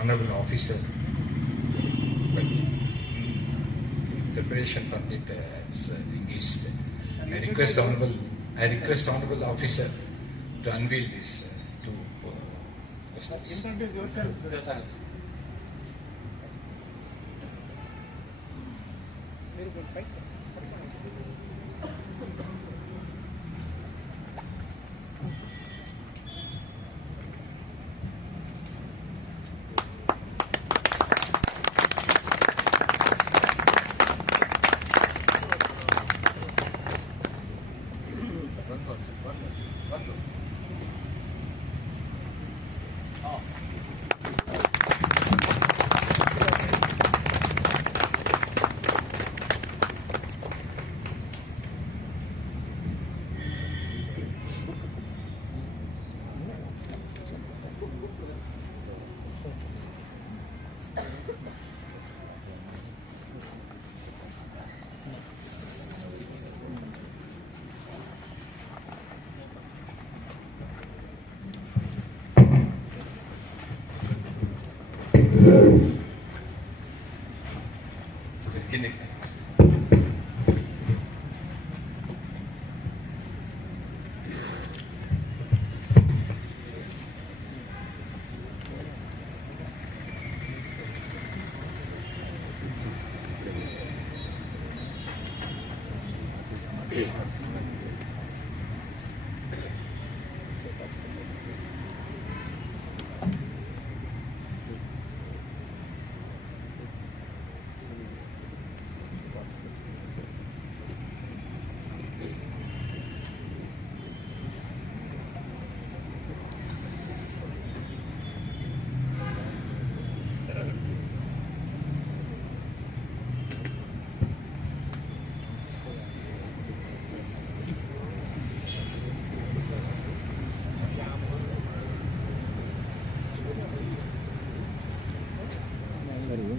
honorable officer, but in preparation for that is engaged. I request honorable officer to unveil these two questions. Beginning.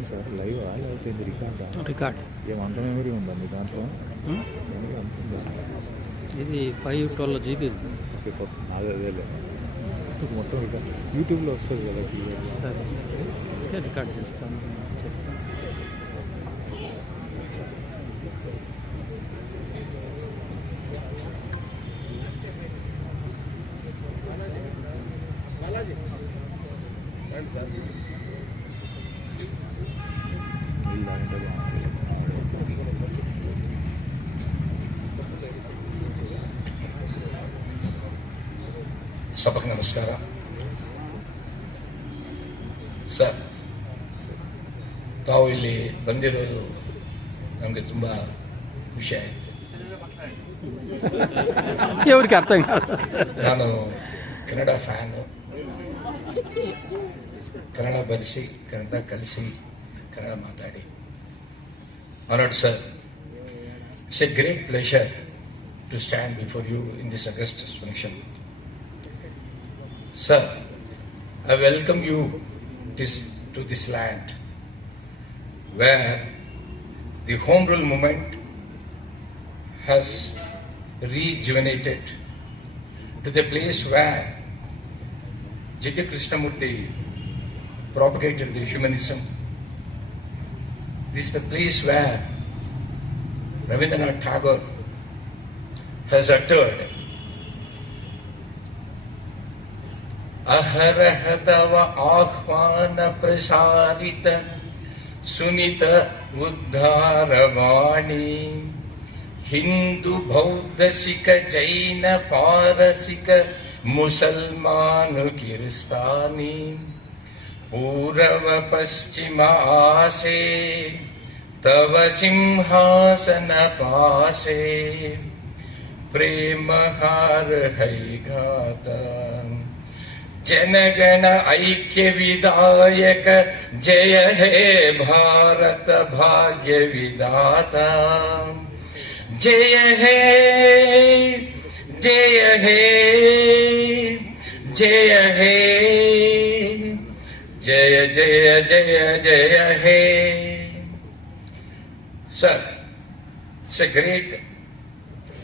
Sir live అవుతుంది record ఏమంత memory ఉందండి దాంట్లో ఇది 512 GB okay అదే మొత్తం యూట్యూబ్లో వస్తుంది కదా సరే రికార్డ్ చేస్తాను ಸಭೆಗೆ ನಮಸ್ಕಾರ. ಸರ್, ತಾವು ಇಲ್ಲಿ ಬಂದಿರೋದು ನಮಗೆ ತುಂಬ ಖುಷಿ ಆಯಿತು. ఎవరికి అర్థం కాదు. ನಾನು ಕನ್ನಡ ಫ್ಯಾನು. ಕನ್ನಡ ಬರೆಸಿ, ಕನ್ನಡ ಕಲಿಸಿ, ಕನ್ನಡ ಮಾತಾಡಿ. Honored sir, it's a great pleasure to stand before you in this august function. Sir, I welcome you to this land where the Home Rule movement has rejuvenated, to the place where J.T. Krishnamurti propagated the humanism. This is the place where Rabindranath Tagore has uttered अहरह तव आह्वान प्रसारित सुनित उद्धारवाणी हिंदू बौद्ध सिख जैन पारसिक मुसलमान किरस्तानी पूर्व पश्चिम आसे तव सिंहासन पासे प्रेम हार है घाता जनगण ऐक्य विधायक जय हे भारत भाग्य विधाता जय हे जय हे जय हे जय जय जय जय हे. Sir, it's a great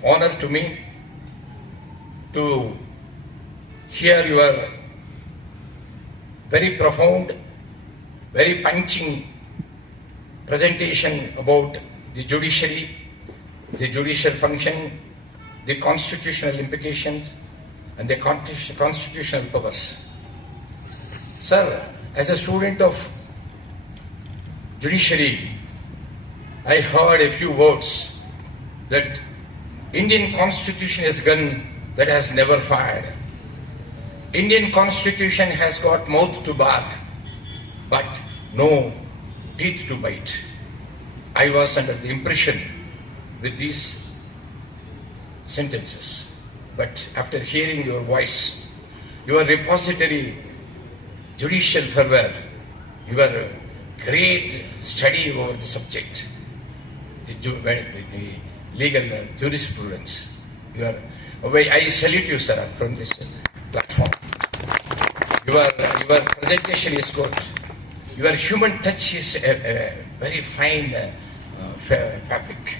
honor to me to hear your very profound very punching presentation about the judiciary, the judicial function, the constitutional implications, and the constitutional purpose. Sir, as a student of judiciary, I heard a few words that Indian Constitution is a gun that has never fired. Indian Constitution has got mouth to bark, but no teeth to bite. I was under the impression with these sentences, but after hearing your voice, your repository judicial fervor, your great study over the subject, the legal jurisprudence, I salute you, sir, from this platform. Your presentation is good. Your human touch is a very fine fabric.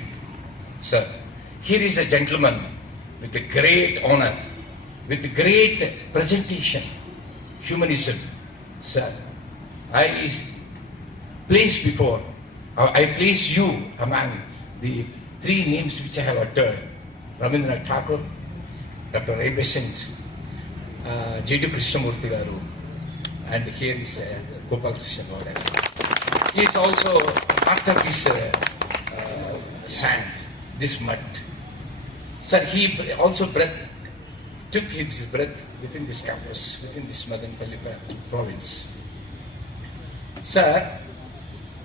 Sir, here is a gentleman with a great honor, with a great presentation, humanism. Sir, I place you among the three names which I have uttered: Rabindranath Tagore, Dr. Ray Besant, J.D. Krishnamurti Garu, and here is Gopal Krishna Gowda. He is also after this sand, this mud. Sir, he also took his breath within this campus, within this Madanpalli province. Sir,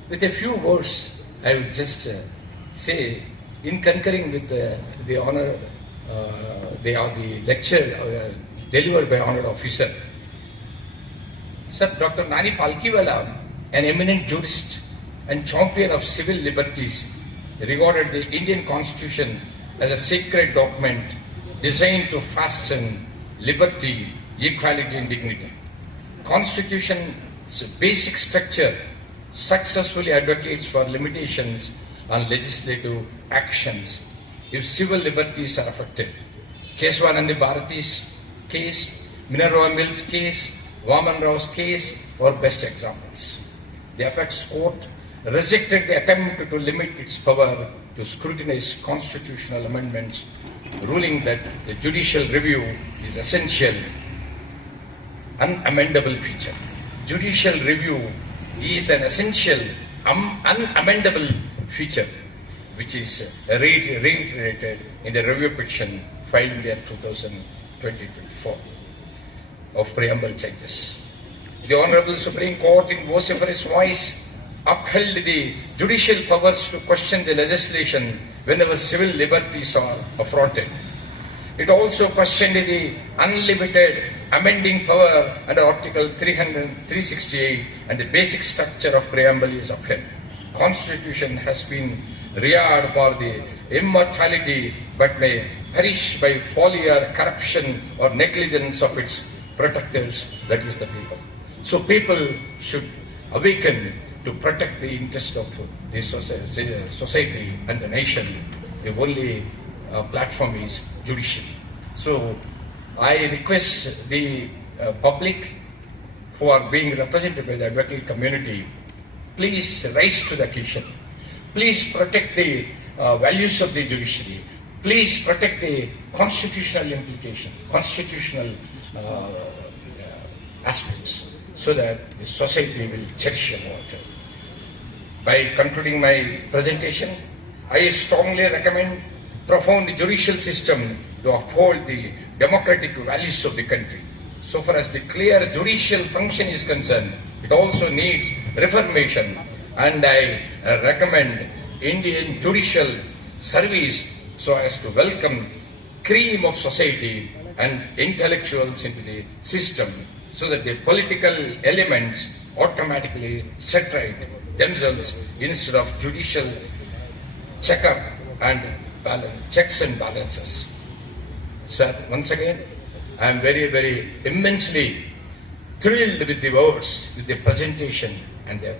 with a few words, I will just say, in concurring with the honor, the lecture delivered by honored officer, Sir, Dr. Nani Palkhiwala, an eminent jurist and champion of civil liberties, regarded the Indian Constitution as a sacred document designed to fasten liberty, equality and dignity. Constitution's basic structure successfully advocates for limitations on legislative actions if civil liberties are affected. Keshavananda Bharati's case, Minerva Mills' case, Vaman Rao's case were best examples. The apex court rejected the attempt to limit its power to scrutinize constitutional amendments, ruling that the judicial review is essential, unamendable feature. Judicial review is an essential, unamendable feature, which is reiterated in the review petition filed in the 2024 of preamble changes. The Honorable Supreme Court, in vociferous voice, upheld the judicial powers to question the legislation whenever civil liberties are affronted. It also questioned the unlimited amending power under Article 368, and the basic structure of preamble is upheld. Constitution has been reared for the immortality, but may perish by folly or corruption or negligence of its protectors, that is the people. So people should awaken to protect the interest of the society and the nation. The only platform is judiciary. So I request the public who are being represented by the advocate community, please rise to the occasion. Please protect the values of the judiciary. Please protect the constitutional implication, constitutional aspects, so that the society will cherish about it. By concluding my presentation, I strongly recommend profound judicial system to uphold the democratic values of the country. So far as the clear judicial function is concerned, it also needs reformation, and I recommend Indian judicial service so as to welcome cream of society and intellectuals into the system, so that the political elements automatically set right themselves instead of judicial checkup and checks and balances. Sir, once again, I am very, very immensely thrilled with the words, with the presentation and the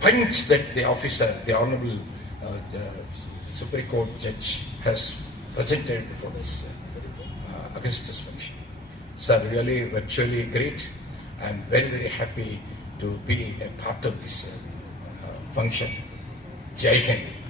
punch that the officer, the Honorable Supreme Court Judge has presented for this Augustus function. Sir, really virtually great. I am very, very happy to be a part of this function. Jai Hind.